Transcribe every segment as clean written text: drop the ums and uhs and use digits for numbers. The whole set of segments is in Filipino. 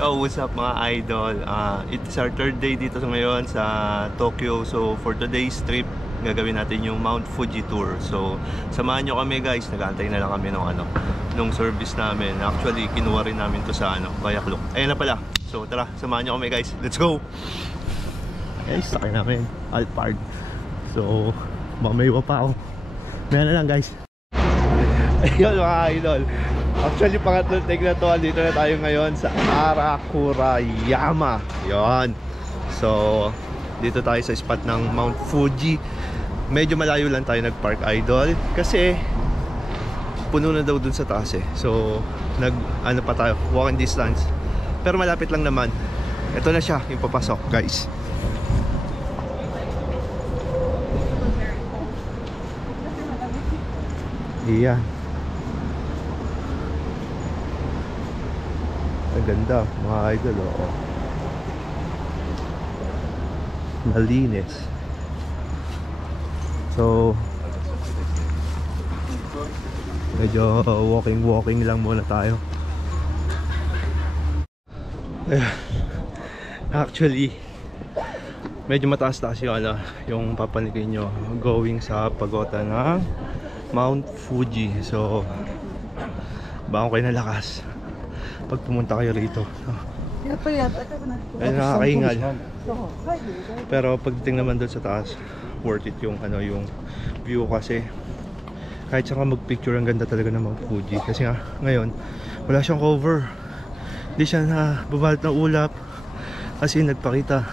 Yo, what's up mga idol? It's our third day dito ngayon sa Tokyo. So for today's trip, gagawin natin yung Mount Fuji tour. So samahan nyo kami guys, nag-aantay na lang kami nung service namin. Actually, kinuha rin namin to sa Bayaklok. Ayun na pala. So tara, samahan nyo kami guys. Let's go! Guys, sakay namin Alphard. So mamaya pa ako. Maya na lang guys. Ayun mga idol, actually pangatlong take na to. Dito na tayo ngayon sa Arakurayama. Yon. So dito tayo sa spot ng Mount Fuji. Medyo malayo lang tayo nagpark idol kasi puno na daw dun sa taas eh. So ano pa tayo, walking distance. Pero malapit lang naman. Ito na siya, yung papasok guys. Iyan. Ang ganda mga idol, oh. Malinis. So medyo walking lang muna tayo. Actually medyo mataas-taas yung papanikin nyo going sa pagoda ng Mount Fuji. So bago kayo nalakas pag pumunta kayo rito, ay nakakahingal. Pero pagdating naman doon sa taas, worth it yung yung view kasi kahit saan ka magpicture, ang ganda talaga ng Mount Fuji. Kasi nga ngayon wala siyang cover, hindi siya nababalot ng ulap kasi nagpakita.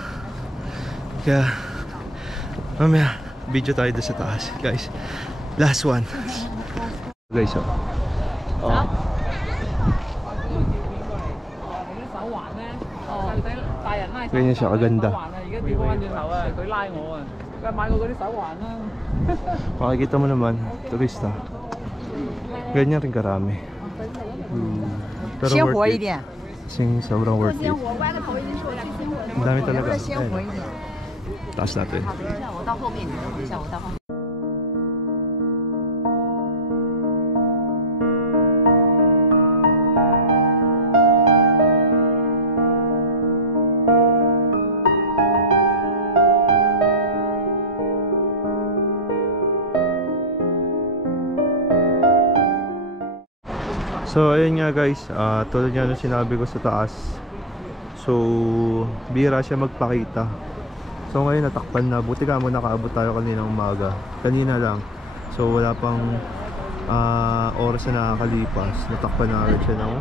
Kaya mamaya video tayo doon sa taas guys. Last one guys. Ganyan siya kaganda. Makikita mo naman, turista. Ganyan rin karami. Pero worth it. Kasing sobrang worth it. Ang dami talaga. Taas natin. So ayun nga guys, tulad nga nung sinabi ko sa taas. So bihira siya magpakita. So ngayon natakpan na. Buti ka mo nakaabot tayo kaninang umaga. Kanina lang. So wala pang oras na nakakalipas. Natakpan na agad siya ng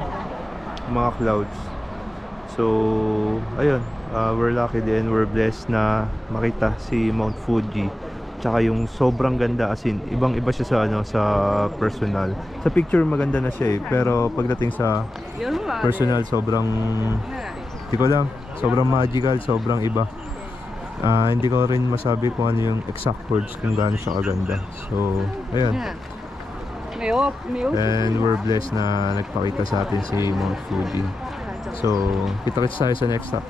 mga clouds. So ayun, we're lucky din, we're blessed na makita si Mount Fuji. Tsaka yung sobrang ganda, as in ibang iba siya sa personal. Sa picture maganda na siya eh, pero pagdating sa personal sobrang, hindi ko alam, sobrang magical, sobrang iba. Hindi ko rin masabi kung ano yung exact words kung gaano siya kaganda. So ayun, and we're blessed na nagpakita sa atin si Mount Fuji. So kita-kits tayo sa next stop.